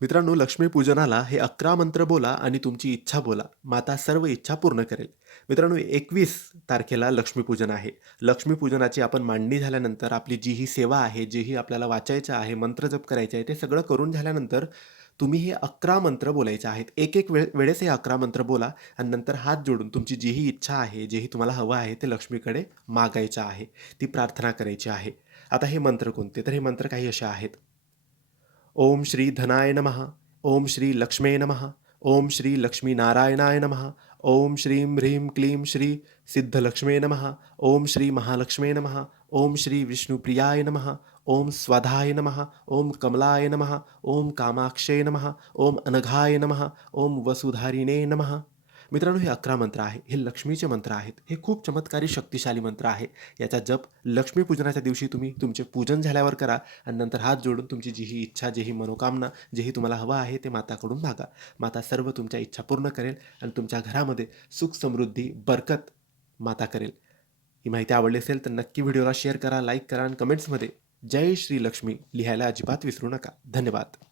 मित्रांनो, लक्ष्मीपूजनाला हे 11 मंत्र बोला आणि तुमची इच्छा बोला. माता सर्व इच्छा पूर्ण करेल. मित्रांनो, 21 तारखेला लक्ष्मीपूजन आहे. लक्ष्मीपूजनाची आपण मांडणी झाल्यानंतर आपली जी ही सेवा आहे, जेही आपल्याला वाचायचं आहे, मंत्रजप करायचे आहे, ते सगळं करून झाल्यानंतर तुम्ही हे 11 मंत्र बोलायचे आहेत. एक-एक वेळेस हे 11 मंत्र बोला आणि नंतर हात जोडून तुमची जीही इच्छा आहे, जेही तुम्हाला हवं आहे, ते लक्ष्मीकडे मागायचं आहे. ती प्रार्थना करायची आहे. आता हे मंत्र कोणते? तर हे मंत्र काही असे आहेत. ओम श्री धनाय नमः. ओम श्री लक्ष्मे नमः. ओम श्री लक्ष्मीनारायणाय नमः. ओम श्रीं ह्रीं क्लीं श्री सिद्धलक्ष्मे नमः. ओम श्री महालक्ष्मे नमः. ओम श्री विष्णुप्रियाय नमः. ओम स्वधाय नमः. ओम कमलाय नमः. ओम कामाक्षय नमः. ओम अनघाय नमः. ओम वसुधारिणे नमः. मित्रांनो, हे 11 मंत्र आहे. हे लक्ष्मीचे मंत्र आहेत. हे खूप चमत्कारी शक्तिशाली मंत्र आहे. याचा जप लक्ष्मीपूजनाच्या दिवशी तुम्ही तुमचे पूजन झाल्यावर करा आणि नंतर हात जोडून तुमची जीही इच्छा, जेही मनोकामना, जेही तुम्हाला हवं आहे ते माताकडून मागा. माता सर्व तुमच्या इच्छा पूर्ण करेल आणि तुमच्या घरामध्ये सुख, समृद्धी, बरकत माता करेल. ही माहिती आवडली असेल तर नक्की व्हिडिओला शेअर करा, लाईक करा आणि कमेंट्समध्ये जय श्री लक्ष्मी लिहायला अजिबात विसरू नका. धन्यवाद.